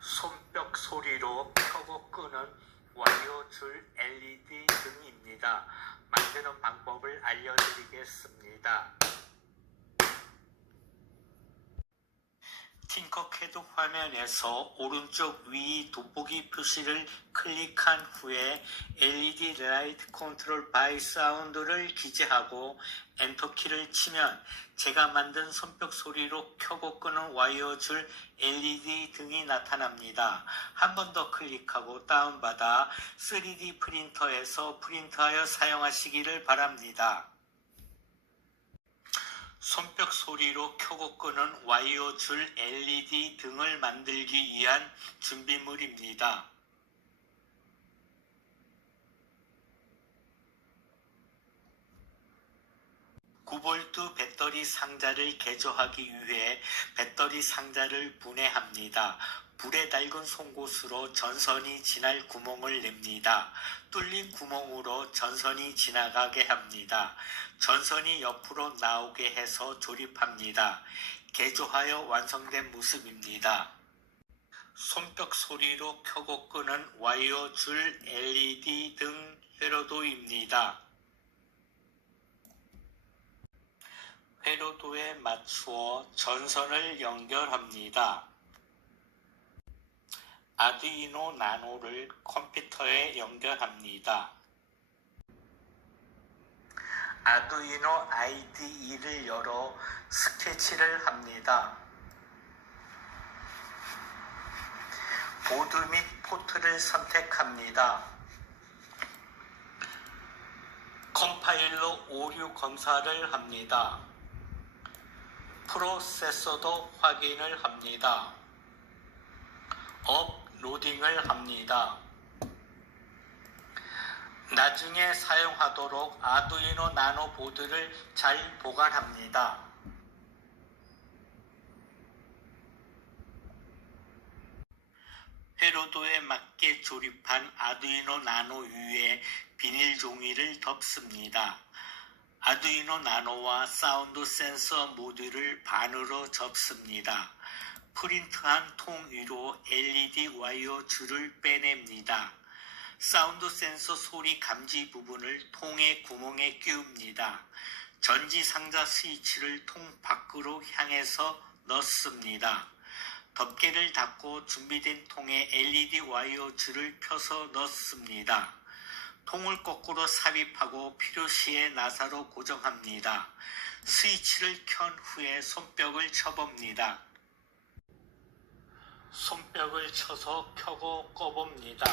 손뼉 소리로 켜고 끄는 와이어 줄 LED 등입니다. 만드는 방법을 알려드리겠습니다. 팅커캐드 화면에서 오른쪽 위 돋보기 표시를 클릭한 후에 LED 라이트 컨트롤 바이 사운드를 기재하고 엔터키를 치면 제가 만든 손뼉 소리로 켜고 끄는 와이어 줄 LED 등이 나타납니다. 한 번 더 클릭하고 다운받아 3D 프린터에서 프린트하여 사용하시기를 바랍니다. 손뼉 소리로 켜고 끄는 와이어 줄 LED 등을 만들기 위한 준비물입니다. 9V 배터리 상자를 개조하기 위해 배터리 상자를 분해합니다. 불에 달군 송곳으로 전선이 지날 구멍을 냅니다. 뚫린 구멍으로 전선이 지나가게 합니다. 전선이 옆으로 나오게 해서 조립합니다. 개조하여 완성된 모습입니다. 손뼉 소리로 켜고 끄는 와이어 줄 LED 등 회로도입니다. 회로도에 맞추어 전선을 연결합니다. 아두이노 나노를 컴퓨터에 연결합니다. 아두이노 IDE를 열어 스케치를 합니다. 보드 및 포트를 선택합니다. 컴파일러 오류 검사를 합니다. 프로세서도 확인을 합니다. 업로딩을 합니다. 나중에 사용하도록 아두이노 나노 보드를 잘 보관합니다. 회로도에 맞게 조립한 아두이노 나노 위에 비닐 종이를 덮습니다. 아두이노 나노와 사운드 센서 모듈을 반으로 접습니다. 프린트한 통 위로 LED 와이어 줄을 빼냅니다. 사운드 센서 소리 감지 부분을 통의 구멍에 끼웁니다. 전지 상자 스위치를 통 밖으로 향해서 넣습니다. 덮개를 닫고 준비된 통에 LED 와이어 줄을 펴서 넣습니다. 통을 거꾸로 삽입하고 필요시에 나사로 고정합니다. 스위치를 켠 후에 손뼉을 쳐봅니다. 손뼉을 쳐서 켜고 꺼봅니다.